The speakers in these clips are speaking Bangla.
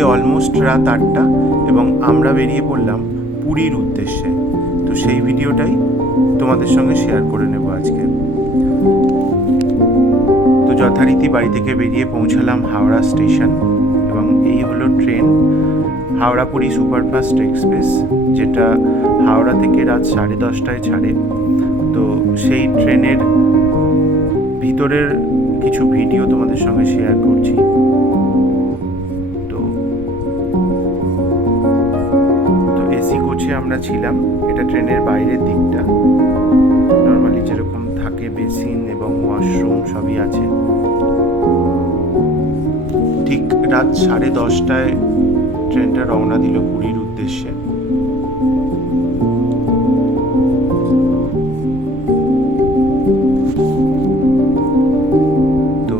ঘড়িতে অলমোস্ট রাত 8টা এবং আমরা বেরিয়ে পড়লাম পুরীর উদ্দেশ্যে। তো সেই ভিডিওটাই তোমাদের সঙ্গে শেয়ার করে নেব আজকে। তো যথারীতি বাড়ি থেকে বেরিয়ে পৌঁছালাম হাওড়া স্টেশন এবং এই হলো train, Howrah Puri superfast express, যেটা হাওড়া থেকে রাত 10:30টায় ছাড়ে। তো সেই ট্রেনের ভিতরের কিছু ভিডিও তোমাদের সঙ্গে শেয়ার করছি। তো এসি কোচে আমরা ছিলাম। এটা ট্রেনের বাইরের দিকটা, নর্মালি যেরকম থাকে বেসিন এবং ওয়াশরুম সবই আছে। ঠিক রাত 10:30টায় ট্রেনটা রওনা দিল পুরীর উদ্দেশ্যে। তো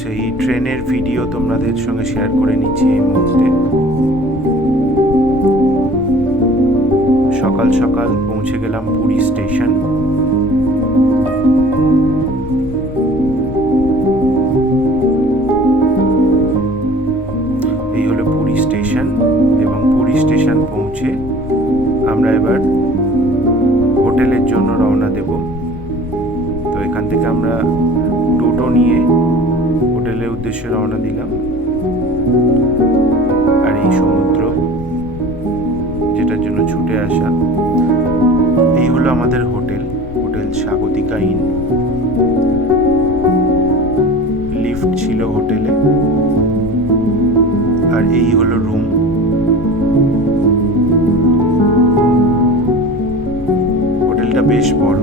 সেই ট্রেনের ভিডিও তোমাদের সঙ্গে শেয়ার করে নিচ্ছি এই মুহূর্তে। সকাল সকাল পৌঁছে গেলাম পুরী স্টেশন। এই হলো পুরী স্টেশন এবং পুরী স্টেশন পৌঁছে আমরা এবার হোটেলের জন্য রওনা দেব। তো এখান থেকে আমরা টোটো নিয়ে হোটেলের উদ্দেশ্যে রওনা দিলাম। আর এই সমুদ্র যেটার জন্য ছুটে আসা, এই হলো আমাদের হোটেল, হোটেল স্বাগতিকা ইন। লিফট ছিল হোটেলে। আর এই হলো রুম। হোটেলটা বেশ বড়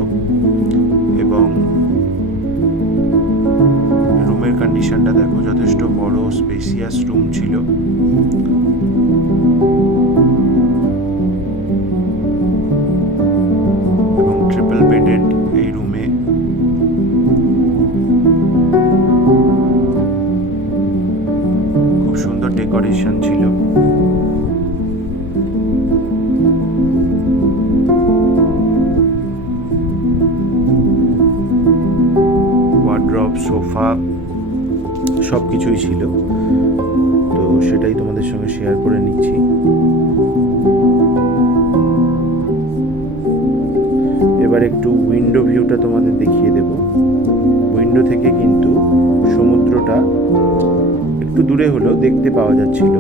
এবং রুমের কন্ডিশনটা দেখো, যথেষ্ট বড় স্পেসিয়াস রুম ছিল। এবং ট্রিপল বেডেড এই রুমে। খুব সুন্দর ডেকোরেশন ছিল। ওয়ার্ড্রপ, সোফা সব কিছুই ছিল। তো সেটাই তোমাদের সঙ্গে শেয়ার করে নিচ্ছি। এবার একটু উইন্ডো ভিউটা তোমাদের দেখিয়ে দেব। উইন্ডো থেকে কিন্তু সমুদ্রটা একটু দূরে হলেও দেখতে পাওয়া যাচ্ছিল।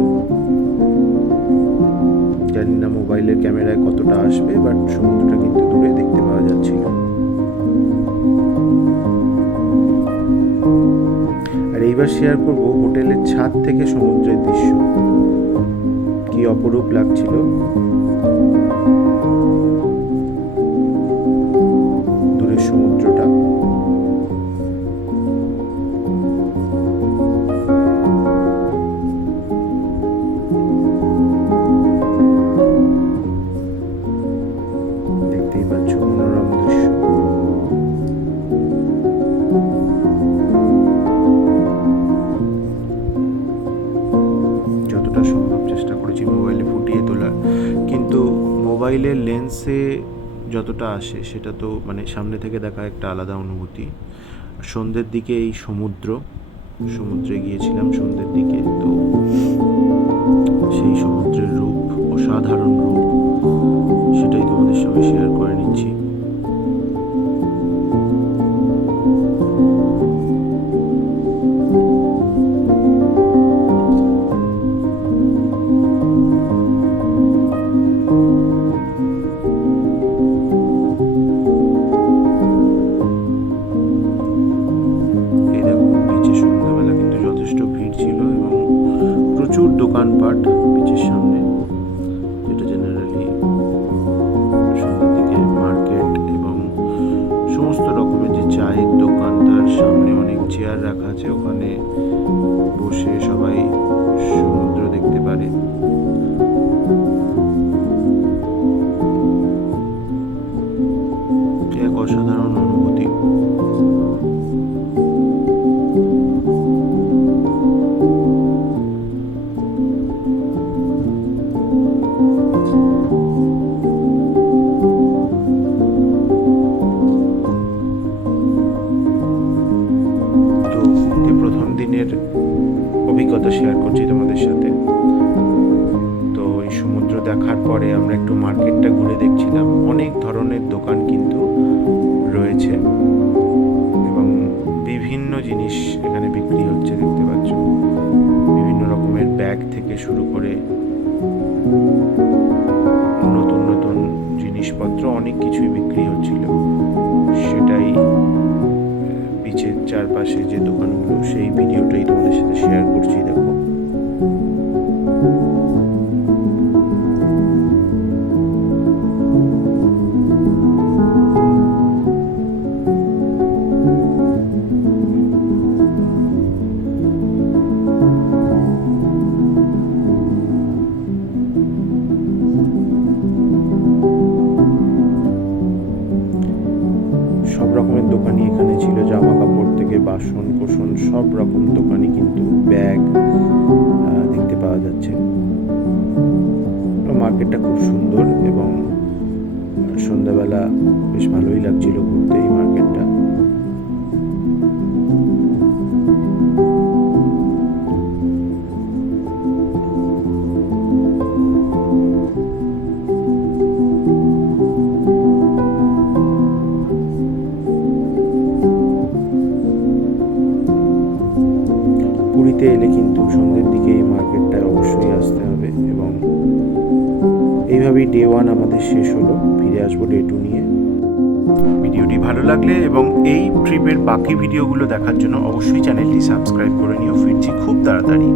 জানি না মোবাইলের ক্যামেরায় কতটা আসবে, বাট সমুদ্রটা কিন্তু দূরে দেখতে পাওয়া যাচ্ছিল। আর এইবার শেয়ার করব হোটেলের ছাদ থেকে সমুদ্রের দৃশ্য। কি অপরূপ লাগছিল। দূরের সমুদ্রটা। দেখতেই পাচ্ছ মনোরম দৃশ্য। যতটা সম্ভব চেষ্টা করেছি মোবাইলে ফুটিয়ে তোলার, কিন্তু মোবাইলের লেন্সে যতটা আসে সেটা তো মানে সামনে থেকে দেখা একটা আলাদা অনুভূতি। সন্ধ্যের দিকে এই সমুদ্রে গিয়েছিলাম সন্ধ্যের দিকে। তো সেই সমুদ্রের রূপ, অসাধারণ রূপ, সেটাই তোমাদের সঙ্গে শেয়ার করে নিচ্ছি। প্রচুর দোকানপাট বিচের সামনে, যেটা জেনারেলি সন্ধ্যার দিকে মার্কেট এবং সমস্ত রকমের যে চায়ের দোকান, তার সামনে অনেক চেয়ার রাখা আছে, ওখানে বসে সবাই সমুদ্র দেখতে পারে। এক অসাধারণ অনুভূতি। অভিজ্ঞতা শেয়ার করছি তোমাদের সাথে। দেখার পরে আমরা একটু মার্কেটটা ঘুরে দেখছিলাম। অনেক ধরনের দোকান কিন্তু রয়েছে এবং বিভিন্ন জিনিস এখানে বিক্রি হচ্ছে, দেখতে পাচ্ছ। বিভিন্ন রকমের ব্যাগ থেকে শুরু করে নতুন নতুন জিনিসপত্র অনেক কিছুই বিক্রি হচ্ছিল। সেটাই বিচের চারপাশে যে দোকানগুলো, সেই ভিডিওটাই তোমাদের সাথে শেয়ার করছি। দেখো, সব রকমের দোকানই এখানে ছিল। জামা কাপড় থেকে বাসন কোসন সব রকম দোকানই কিন্তু ব্যাগ দেখতে পাওয়া যাচ্ছে। মার্কেটটা খুব সুন্দর এবং সন্ধ্যাবেলা বেশ ভালোই লাগছিল ঘুরতে এই মার্কেটটা। পুরীতে এলে কিন্তু সন্ধ্যের দিকে এই মার্কেটটায় অবশ্যই আসতে হবে এবং এইভাবেই ডে 1 আমাদের শেষ হলো। ফিরে আসবো ডে 2 নিয়ে। ভিডিওটি ভালো লাগলে এবং এই ট্রিপের বাকি ভিডিওগুলো দেখার জন্য অবশ্যই চ্যানেলটি সাবস্ক্রাইব করে নিও। ফিরছি খুব তাড়াতাড়ি।